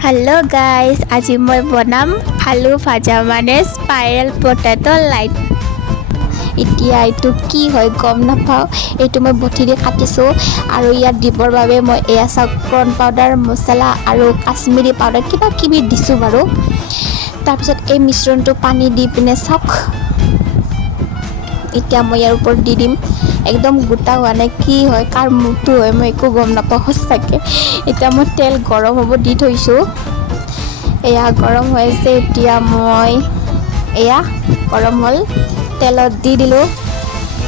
hello guys আজি মই বনাম আলু ভাজা মানে স্পাইৰেল পটেটো লাইট এতিয়া এইটো কি হয় গম নাপাওঁ এইটো মই বটি দি কাটিছো আৰু ইয়াত দিবৰ বাবে মই এয়া চাওক কৰ্ন পাউডাৰ মছলা আৰু কাশ্মীৰী পাউডাৰ কিবা কিবি দিছো বাৰু তাৰপিছত এই মিশ্ৰণটো পানী দি পিনে চাওক এতিয়া মই ইয়াৰ ওপৰত দি দিম একদম গোটা হোৱা নাই কি হয় কাৰ মুখটো হয় মই একো গম নাপাওঁ সঁচাকৈ এতিয়া মই তেল গৰম হ'ব দি থৈছোঁ এয়া গৰম হৈ আছে এতিয়া মই এয়া গৰম হ'ল তেলত দি দিলোঁ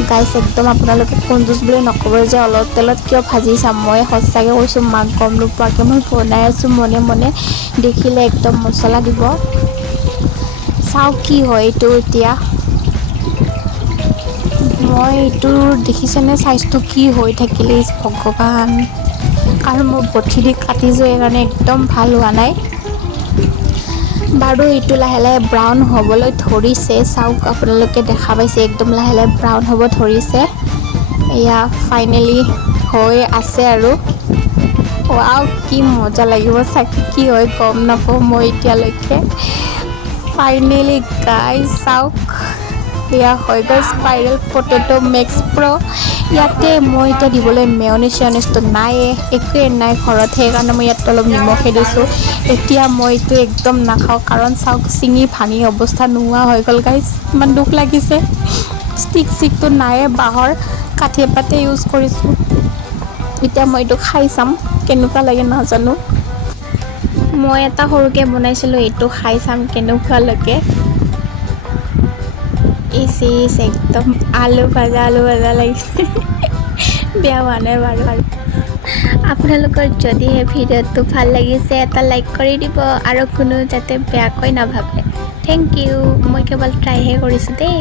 গাইছ একদম আপোনালোকে কঞ্জুচ বুলি নক'ব যে অলপ তেলত কিয় ভাজি চাম মই সঁচাকৈ কৈছোঁ মাক গম নোপোৱাকৈ মই বনাই আছোঁ মনে মনে দেখিলে একদম মছলা দিব চাওক কি হয় এইটো এতিয়া মই এইটো দেখিছেনে চাইজটো কি হৈ থাকিলে ভগৱান কাৰণ মই বঠি দি কাটিছোঁ সেইকাৰণে একদম ভাল হোৱা নাই বাৰু এইটো লাহে লাহে ব্ৰাউন হ'বলৈ ধৰিছে চাওক আপোনালোকে দেখা পাইছে একদম লাহে লাহে ব্ৰাউন হ'ব ধৰিছে এয়া ফাইনেলি হৈ আছে আৰু ৱাও কি মজা লাগিব চাগে কি হয় গম নাপাওঁ মই এতিয়ালৈকে ফাইনেলি গাইজ চাওক এয়া হৈ গ'ল স্পাইৰেল পটেটো মেক্স প্ৰ' ইয়াতে মই এতিয়া দিবলৈ মেয়নিজটো নাই একোৱে নাই ঘৰত সেইকাৰণে মই ইয়াত অলপ নিমখে দিছোঁ এতিয়া মই এইটো একদম নাখাওঁ কাৰণ চাওক চিঙি ভাঙি অৱস্থা নোহোৱা হৈ গ'ল গাইজ ইমান দুখ লাগিছে ষ্টিকটো নায়ে বাঁহৰ কাঠিয়ে পাতে ইউজ কৰিছোঁ এতিয়া মই এইটো খাই চাম কেনেকুৱা লাগে নাজানো মই এটা সৰুকৈ বনাইছিলোঁ এইটো খাই চাম কেনেকুৱা লাগে ইচ একদম আলু ভাজা লাগিছে বেয়া হোৱা নাই বাৰু আপোনালোকৰ যদিহে ভিডিঅ'টো ভাল লাগিছে এটা লাইক কৰি দিব আৰু কোনো যাতে বেয়াকৈ নাভাবে থেংক ইউ মই কেৱল ট্ৰাইহে কৰিছোঁ দেই